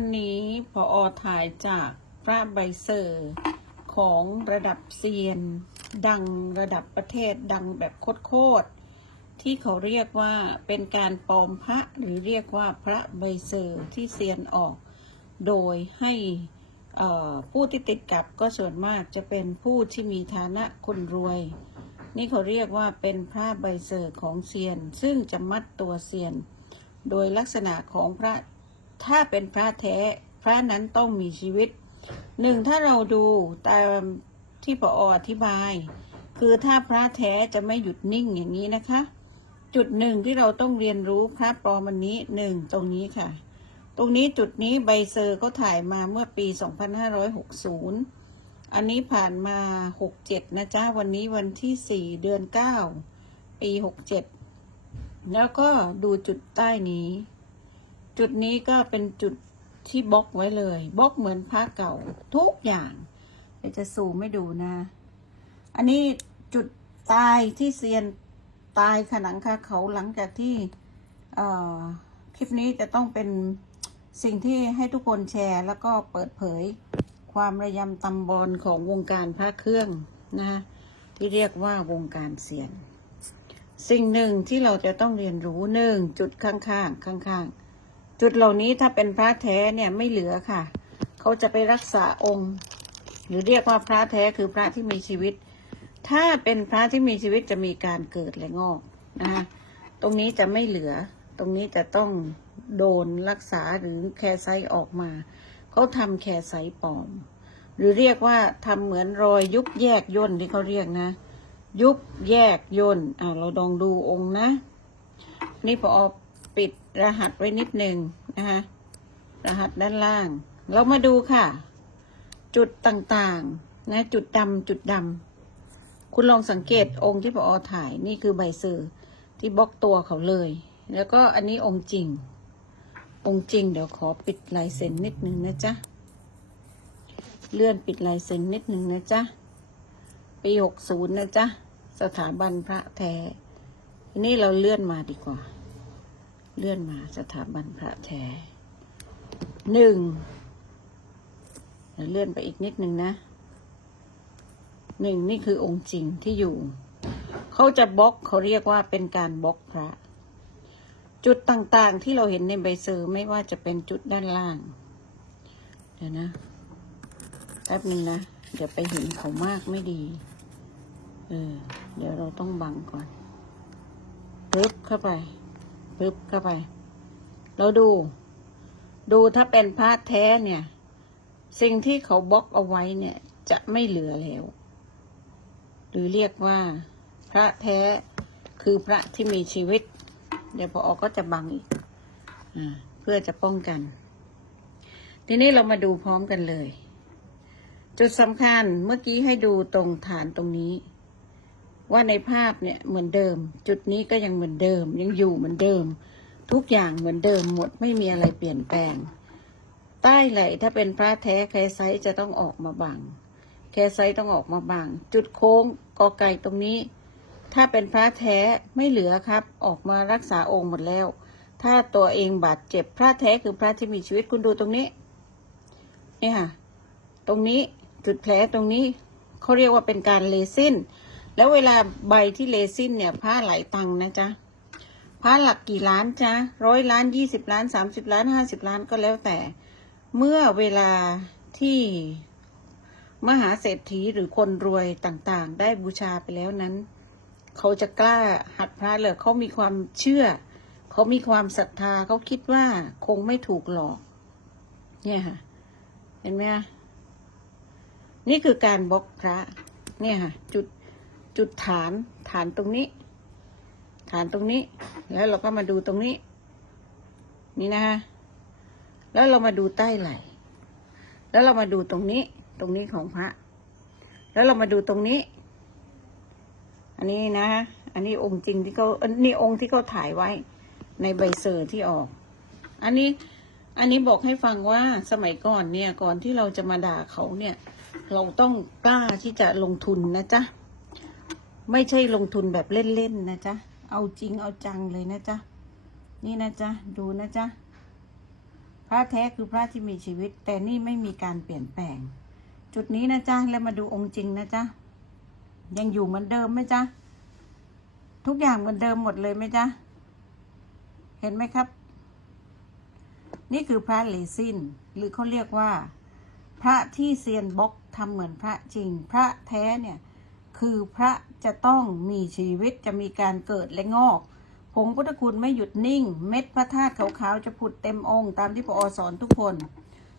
อันนี้พออถ่ายจากพระใบเซอร์ ของระดับเซียน ดังระดับประเทศดังแบบโคตรที่เขาเรียกว่าเป็นการปลอมพระหรือเรียกว่าพระใบเซอร์ที่เซียนออก โดยให้ผู้ที่ติดกับก็ส่วนมากจะเป็นผู้ที่มีฐานะคนรวย นี่เขาเรียกว่าเป็นพระใบเซอร์ของเซียน ซึ่งจะมัดตัวเซียน โดยลักษณะของพระ ถ้าเป็นพระแท้พระนั้นต้องมีชีวิตหนึ่งถ้าเราดูตามที่ปออธิบาย คือถ้าพระแท้จะไม่หยุดนิ่งอย่างนี้นะคะ จุดหนึ่งที่เราต้องเรียนรู้พระปลอมันนี้หนึ่งตรงนี้ค่ะ ตรงนี้จุดนี้ใบเซอร์เขาถ่ายมาเมื่อปี 2560 อันนี้ผ่านมา 67 นะจ๊ะ วันนี้วันที่ 4 เดือน 9 ปี 67 แล้วก็ดูจุดใต้นี้ จุดนี้ก็เป็นจุดที่บล็อกไว้เลยบล็อกเหมือนผ้าเก่าทุกอย่างเดี๋ยวจะซูมไม่ดูนะ อันนี้จุดตายที่เซียนตายขนังคาเขาหลังจากที่คลิปนี้จะต้องเป็นสิ่งที่ให้ทุกคนแชร์ แล้วก็เปิดเผยความระยำตำบอลของวงการพระเครื่องนะที่เรียกว่าวงการเซียน สิ่งหนึ่งที่เราจะต้องเรียนรู้หนึ่งจุดข้างๆข้างๆ จุดเหล่านี้ถ้าเป็นพระแท้เนี่ยไม่เหลือค่ะ เขาจะไปรักษาองค์ หรือเรียกว่าพระแท้คือพระที่มีชีวิต ถ้าเป็นพระที่มีชีวิตจะมีการเกิดและงอกนะคะตรงนี้จะไม่เหลือ ตรงนี้จะต้องโดนรักษาหรือแคไซต์ออกมา เขาทำแคไซต์ปลอม หรือเรียกว่าทำเหมือนรอยยุบแยกย่นที่เขาเรียกนะ ยุบแยกย่นอ่าเราลองดูองค์นะ นี่พอ ปิดรหัสไว้นิดหนึ่งนะคะรหัสด้านล่าง เรามาดูค่ะ จุดต่างๆ นะ จุดดำจุดดำคุณลองสังเกตองค์ที่พอถ่ายนี่คือใบเซอร์ที่บล็อกตัวเขาเลย แล้วก็อันนี้องค์จริง องค์จริงเดี๋ยวขอปิดลายเซ็นนิดนึงนะจ๊ะ เลื่อนปิดลายเซ็นนิดนึงนะจ๊ะปีหกศูนย์นะจ๊ะ สถาบันพระแท้ทีนี้เราเลื่อนมาดีกว่า เลื่อนมาสถาบันพระแท้หนึ่งเดี๋ยวเลื่อนไปอีกนิดนึงนะหนึ่งนี่คือองค์จริงที่อยู่ เขาจะบล็อกเขาเรียกว่าเป็นการบล็อกพระ จุดต่างๆที่เราเห็นในใบเซอร์ไม่ว่าจะเป็นจุดด้านล่าง เดี๋ยวนะแป๊บนึงนะเดี๋ยวไปเห็นเขามากไม่ดี เออ เดี๋ยวเราต้องบังก่อนปึ๊บเข้าไป ปึ๊บเข้าไปเราดู ดูถ้าเป็นพระแท้เนี่ย สิ่งที่เขาบล็อกเอาไว้เนี่ย จะไม่เหลือแล้ว หรือเรียกว่า พระแท้คือพระที่มีชีวิต เดี๋ยวพอออกก็จะบังอีกอเพื่อจะป้องกัน ทีนี้เรามาดูพร้อมกันเลย จุดสำคัญเมื่อกี้ให้ดูตรงฐานตรงนี้ ว่าในภาพเนี่ยเหมือนเดิม จุดนี้ก็ยังเหมือนเดิม ยังอยู่เหมือนเดิม ทุกอย่างเหมือนเดิมหมดไม่มีอะไรเปลี่ยนแปลง ใต้ไหลถ้าเป็นพระแท้แคไซต์จะต้องออกมาบังแคไซต์ต้องออกมาบังจุดโค้งกอไก่ตรงนี้ ถ้าเป็นพระแท้ไม่เหลือครับ ออกมารักษาองค์หมดแล้ว ถ้าตัวเองบาดเจ็บพระแท้คือพระที่มีชีวิตคุณดูตรงนี้นี่ค่ะตรงนี้จุดแผลตรงนี้เขาเรียกว่าเป็นการเลซิน แล้วเวลาใบที่เลซินเนี่ยผ้าหลายตังนะจ๊ะผ้าหลักกี่ล้านจ๊ะร้อยล้านยี่สิบล้านสามสิบล้านห้าสิบล้านก็แล้วแต่ เมื่อเวลาที่มหาเศรษฐีหรือคนรวยต่างๆ ได้บูชาไปแล้วนั้น เขาจะกล้าหัดพระเลยเขามีความเชื่อ เขามีความศรัทธาเขาคิดว่าคงไม่ถูกหลอก เนี่ยค่ะ เห็นไหมนี่คือการบล็อกพระ เนี่ยค่ะ จุด จุดฐาน ฐานตรงนี้ ฐานตรงนี้ แล้วเราก็มาดูตรงนี้ นี่นะคะแล้วเรามาดูใต้ไหลแล้วเรามาดูตรงนี้ ตรงนี้ของพระ แล้วเรามาดูตรงนี้ อันนี้นะ อันนี้องค์จริงที่เขาอันนี้องค์ที่เขาถ่ายไว้ในใบเซอร์ที่ออก อันนี้ อันนี้บอกให้ฟังว่าสมัยก่อนเนี่ย ก่อนที่เราจะมาด่าเขาเนี่ย เราต้องกล้าที่จะลงทุนนะจ๊ะ ไม่ใช่ลงทุนแบบเล่นๆนะจ๊ะ เอาจริงเอาจังเลยนะจ๊ะ นี่นะจ๊ะ ดูนะจ๊ะ พระแท้คือพระที่มีชีวิต แต่นี่ไม่มีการเปลี่ยนแปลง จุดนี้นะจ๊ะ แล้วมาดูองค์จริงนะจ๊ะ ยังอยู่เหมือนเดิมไหมจ๊ะ ทุกอย่างเหมือนเดิมหมดเลยไหมจ๊ะ เห็นไหมครับ นี่คือพระเลซินหรือเขาเรียกว่า พระที่เซียนบ็อกทำเหมือนพระจริง พระแท้เนี่ย คือพระจะต้องมีชีวิตจะมีการเกิดและงอกผงพุทธคุณไม่หยุดนิ่ง เม็ดพระธาตุขาวๆจะผุดเต็มองค์ ตามที่พอสอนทุกคน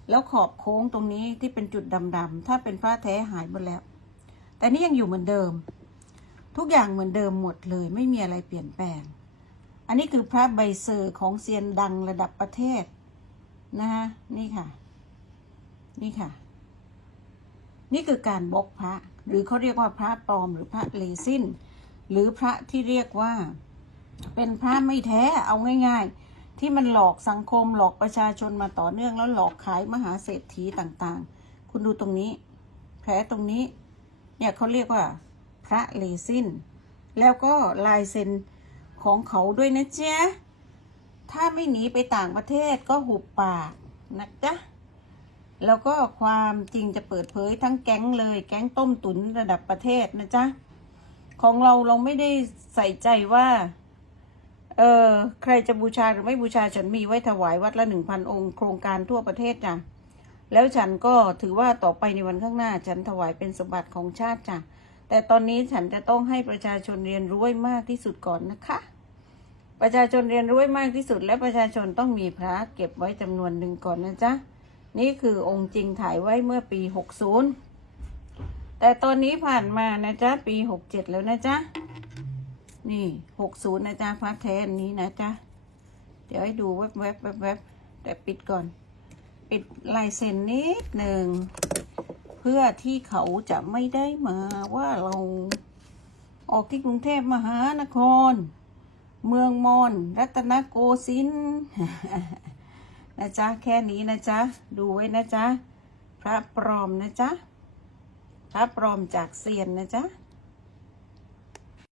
แล้วขอบโค้งตรงนี้ที่เป็นจุดดำๆถ้าเป็นพระแท้หายหมดแล้ว แต่นี่ยังอยู่เหมือนเดิม ทุกอย่างเหมือนเดิมหมดเลย ไม่มีอะไรเปลี่ยนแปลง อันนี้คือพระใบเซอร์ของเซียนดังระดับประเทศนะคะนี่ค่ะ นี่ค่ะ นี่คือการบล็อกพระ หรือเขาเรียกว่าพระปลอมหรือพระเลซินหรือพระที่เรียกว่า เป็นพระไม่แท้เอาง่าย ๆ ที่มันหลอกสังคมหลอกประชาชนมาต่อเนื่องแล้วหลอกขายมหาเศรษฐีต่างๆ คุณดูตรงนี้ แผลตรงนี้ เนี่ยเขาเรียกว่า พระเลซินแล้วก็ลายเซ็นของเขาด้วยนะเจ๊ถ้าไม่หนีไปต่างประเทศก็หุบปากนะจ๊ะ แล้วก็ความจริงจะเปิดเผยทั้งแก๊งเลย แก๊งต้มตุ๋นระดับประเทศนะจ๊ะ ของเราเราไม่ได้ใส่ใจว่า เออใครจะบูชาหรือไม่บูชาฉันมีไว้ถวายวัดละหนึ่งพันองค์โครงการทั่วประเทศจ้ะแล้วฉันก็ถือว่าต่อไปในวันข้างหน้า ฉันถวายเป็นสมบัติของชาติจ้ะแต่ตอนนี้ฉันจะต้องให้ประชาชนเรียนรู้ให้มากที่สุดก่อนนะคะ ประชาชนเรียนรู้ให้มากที่สุด และประชาชนต้องมีพระเก็บไว้จำนวนหนึ่งก่อนนะจ๊ะ นี่คือองค์จริงถ่ายไว้เมื่อปี 60 แต่ตอนนี้ผ่านมานะจ๊ะ ปี 67 แล้วนะจ๊ะ นี่ 60 นะจ๊ะพระแทนนี้นะจ๊ะ เดี๋ยวให้ดูแวบๆแวบๆแวบๆแต่ปิดก่อน ปิดลายเซ็นนิดหนึ่ง เพื่อที่เขาจะไม่ได้มาว่าเราออกที่กรุงเทพมหานคร เมืองมอน รัตนโกสินทร์ นะจ๊ะแค่นี้นะจ๊ะดูไว้นะจ๊ะพระปลอมนะจ๊ะพระปลอมจากเซียนนะจ๊ะ